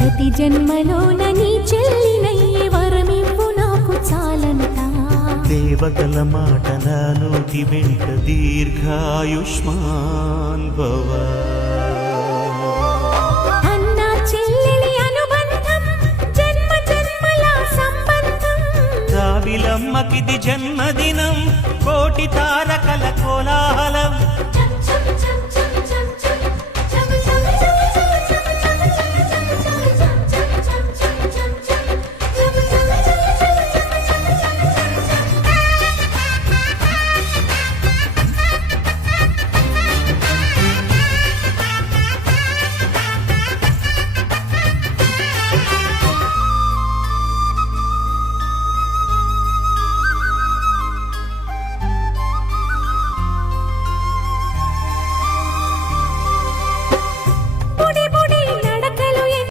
ప్రతి జన్మలోన నీ చెల్లినయ్యే వరమివ్వు నాకు చాలంట. దేవతల మాట నా నోటి వెంట దీర్ఘాయుష్మాన్ భవ. అన్నా చెల్లెలి అనుబంధం జన్మ జన్మల సంబంధం. రావిలమ్మకిది జన్మదినం, కోటి తారకల కోలాహలం.